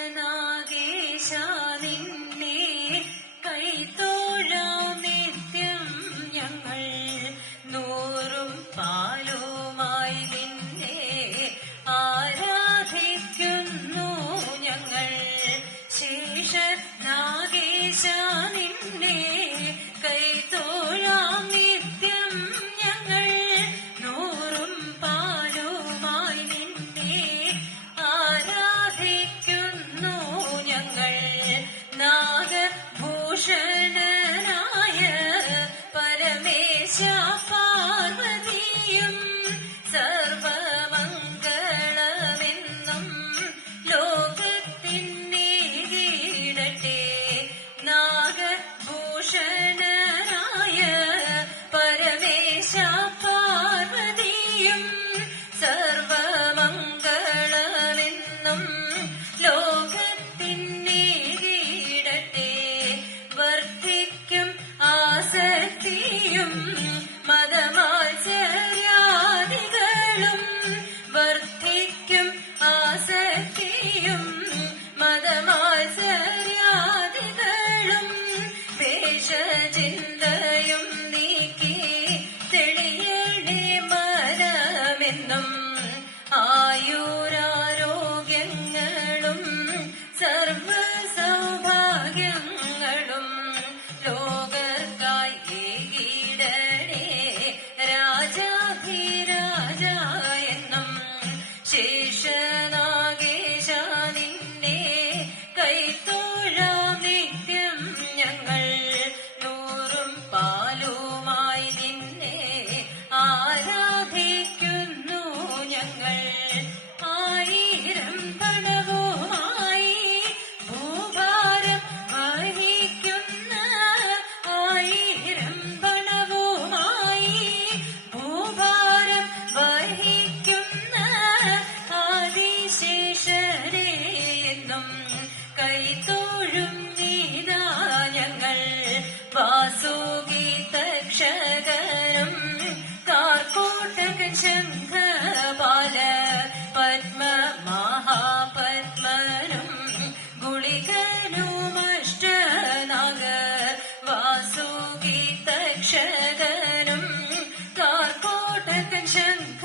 ശേഷനാഗേശ നിന്നെ കൈത്തോഴാം നിത്യം ഞങ്ങൾ നൂറും പാലുമായി നിന്നെ ആരാധിക്കുന്നു ഞങ്ങൾ. ശേഷനാഗേശ നിന്നെ കൈത്തോഴാം നിത്യം ഞങ്ങൾ നൂറും പാലുമായി നിന്നെ ആരാധിക്കുന്നു ഞങ്ങൾ. നാഗഭൂഷണനായ പരമേശ പാർവതിയും സർവമംഗളമെന്നും ലോകത്തിനേകിടട്ടെ. നാഗഭൂഷണനായ പരമേശ പാർവതിയും സർവമംഗളമെന്നും ലോകത്തിനേകിടട്ടെ. വർദ്ധിക്കും ആസക്തിയും മതമാത്സര്യാദികളും വർദ്ധിക്കും ആസക്തിയും മതമാത്സര്യാദികളും വേഷചിന്തയും നീക്കി തെളിയണേ മനമെന്നും ആയുരാരോഗ്യങ്ങളും സർവസൗഭാഗ്യങ്ങളും ലോകർക്കായി ഏകിടണേ രാജാധിരാജ എന്നും. ശേഷനാഗേശ നിന്നെ കൈത്തോഴാം നിത്യം ഞങ്ങൾ നൂറും പാലുമായി നിന്നെ ആരാധിക്കുന്നു ഞങ്ങൾ. ആയിരം പണവുമായി ഭൂഭാരം വഹിക്കുന്ന ആയിരം പണവുമായി ഭൂഭാരം വഹിക്കുന്ന ആദിശേഷരേ എന്നും കൈത്തോഴും നീതാ ഞങ്ങൾ. വാസുഗീതക്ഷകരും കാർക്കോട്ടകൻ ശംഖപാല പത്മ മഹാപത്മനും ഗുളികനുമഷ്ടനാഗ വാസുഗീതക്ഷകനും കാർക്കോട്ടകൻ ശംഖ